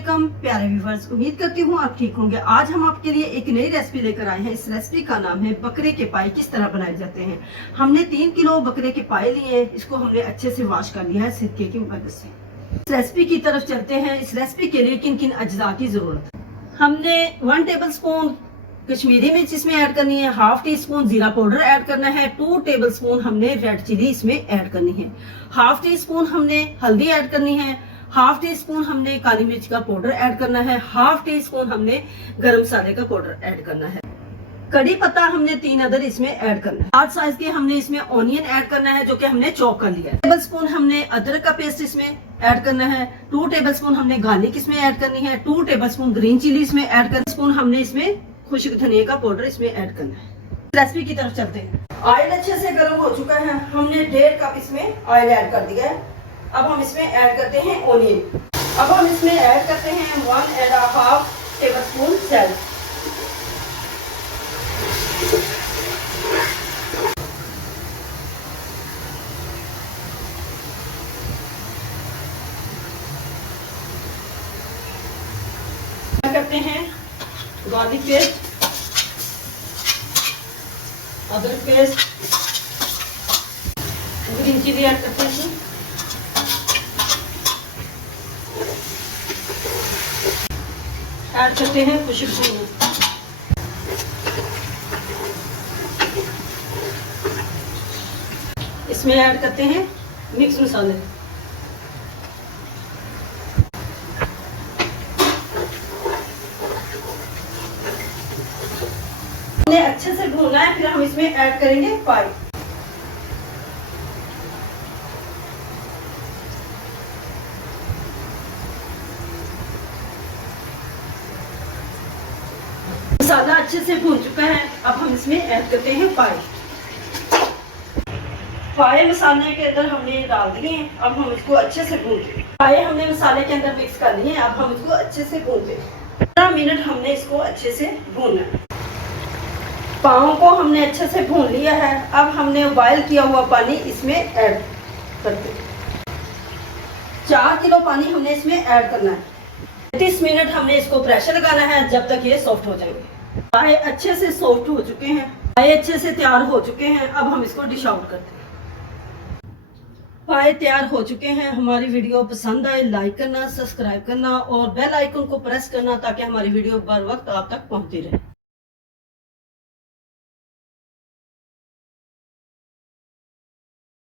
वालेकुम प्यारे व्यूवर्स, उम्मीद करती हूँ आप ठीक होंगे। आज हम आपके लिए एक नई रेसिपी लेकर आए हैं। इस रेसिपी का नाम है बकरे के पाए किस तरह बनाए जाते हैं। हमने 3 किलो बकरे के पाए लिए हैं। इसको हमने अच्छे से वॉश कर लिया है सिरके की मदद से। इस रेसिपी की तरफ चलते हैं। इस रेसिपी के लिए किन किन अज्जा की जरूरत है। हमने 1 टेबल स्पून कश्मीरी मिर्च इसमें ऐड करनी है, हाफ टी स्पून जीरा पाउडर ऐड करना है, 2 टेबल स्पून हमने रेड चिली इसमें ऐड करनी है, हाफ टी स्पून हमने हल्दी ऐड करनी है, हाफ टी स्पून हमने काली मिर्च का पाउडर ऐड करना है, हाफ टी स्पून हमने गरम मसाले का पाउडर ऐड करना है, कड़ी पत्ता हमने 3 अदर इसमें ऐड करना है, 8 साइज के हमने इसमें ऑनियन ऐड करना है जो कि हमने चॉप कर लिया है, टेबल स्पून हमने अदरक का पेस्ट इसमें ऐड करना है, 2 टेबल स्पून हमने गार्लिक इसमें ऐड करनी है, 2 टेबल स्पून ग्रीन चिली इसमें ऐड करना, स्पून हमने इसमें खुश्क धनिया का पाउडर इसमें ऐड करना है। रेसिपी की तरफ चलते हैं। ऑयल अच्छे से गर्म हो चुका है। हमने 1.5 कप इसमें ऑयल ऐड कर दिया है। अब हम इसमें ऐड करते हैं ऑनियन। अब हम इसमें ऐड करते हैं 1.5 टेबल स्पून सैलड। करते हैं गार्लिक पेस्ट, अदरक पेस्ट, ग्रीन चिली ऐड करते हैं, ऐड करते हैं खुश्क धनिया, इसमें ऐड करते हैं मिक्स मसाले, अच्छे से भूनना है। फिर हम इसमें ऐड करेंगे पाए। मसाला अच्छे से भून चुका है। अब हम इसमें ऐड करते हैं पाए। पाए मसाले के अंदर हमने डाल दिए हैं। अब हम इसको अच्छे से भूनते हैं। पाए हमने मसाले के अंदर मिक्स कर लिए हैं। अब हम इसको अच्छे से भूनते हैं। 15 मिनट हमने इसको अच्छे से भूनना है। पाओं को हमने अच्छे से भून लिया है। अब हमने बॉयल किया हुआ पानी इसमें ऐड करते हैं। 4 किलो पानी हमने इसमें ऐड करना है। 30 मिनट हमने इसको प्रेशर लगाना है जब तक ये सॉफ्ट हो जाएंगे। पाए अच्छे से सॉफ्ट हो चुके हैं। पाए अच्छे से तैयार हो चुके हैं। अब हम इसको डिश आउट करते हैं। पाए तैयार हो चुके हैं। हमारी वीडियो पसंद आए लाइक करना, सब्सक्राइब करना और बेल आइकन को प्रेस करना ताकि हमारी वीडियो बर वक्त आप तक पहुंचती रहे।